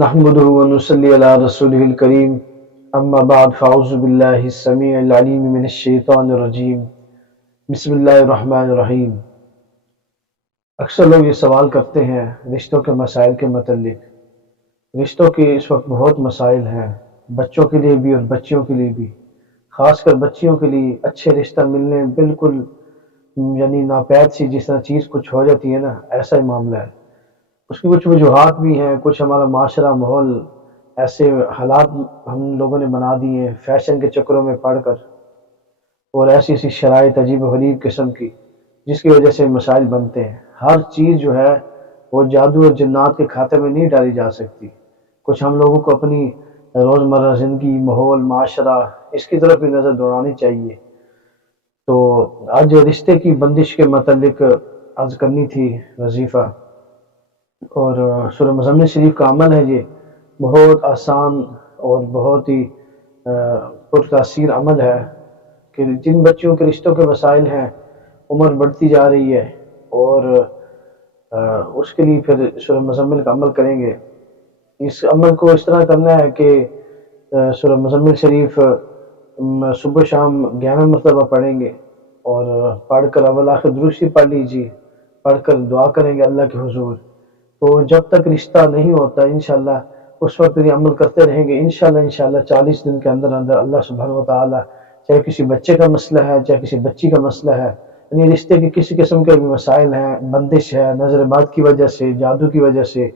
نحمده ونصلي على رسوله الكريم اما بعد فاعوذ بالله السميع العليم من الشیطان الرجیم بسم اللہ الرحمن الرحیم۔ اکثر لوگ یہ سوال کرتے ہیں رشتوں کے مسائل کے متعلق۔ رشتوں کے اس وقت بہت مسائل ہیں، بچوں کے لیے بھی اور بچیوں کے لیے بھی۔ خاص کر بچیوں کے لیے اچھے رشتہ ملنے بالکل ناپید سی جس طرح چیز کچھ ہو جاتی ہے نا، ایسا ہی معاملہ ہے۔ اس کی کچھ وجوہات بھی ہیں، کچھ ہمارا معاشرہ ماحول ایسے حالات ہم لوگوں نے بنا دیے ہیں فیشن کے چکروں میں پڑھ کر، اور ایسی شرائط عجیب و غریب قسم کی جس کی وجہ سے مسائل بنتے ہیں۔ ہر چیز جو ہے وہ جادو اور جنات کے کھاتے میں نہیں ڈالی جا سکتی۔ کچھ ہم لوگوں کو اپنی روزمرہ زندگی، ماحول، معاشرہ اس کی طرف بھی نظر دوڑانی چاہیے۔ تو آج رشتے کی بندش کے متعلق عرض کرنی تھی وظیفہ، اور سورہ مزمل شریف کا عمل ہے، یہ بہت آسان اور بہت ہی پر تاثیر عمل ہے کہ جن بچیوں کے رشتوں کے مسائل ہیں، عمر بڑھتی جا رہی ہے، اور اس کے لیے پھر سورہ مزمل کا عمل کریں گے۔ اس عمل کو اس طرح کرنا ہے کہ سورہ مزمل شریف صبح شام 11 مرتبہ پڑھیں گے، اور پڑھ کر اول آخر درود پڑھ لیجیے، پڑھ کر دعا کریں گے اللہ کے حضور۔ تو جب تک رشتہ نہیں ہوتا انشاءاللہ اس وقت یہ عمل کرتے رہیں گے، انشاءاللہ 40 دن کے اندر اللہ سبحانہ و تعالیٰ، چاہے کسی بچے کا مسئلہ ہے چاہے کسی بچی کا مسئلہ ہے، یعنی رشتے کے کسی قسم کے بھی مسائل ہیں، بندش ہے، نظر باد کی وجہ سے، جادو کی وجہ سے،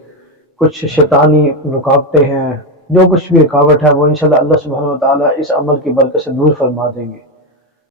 کچھ شیطانی رکاوٹیں ہیں، جو کچھ بھی رکاوٹ ہے وہ انشاءاللہ اللہ سبحانہ و تعالیٰ اس عمل کی برکت سے دور فرما دیں گے۔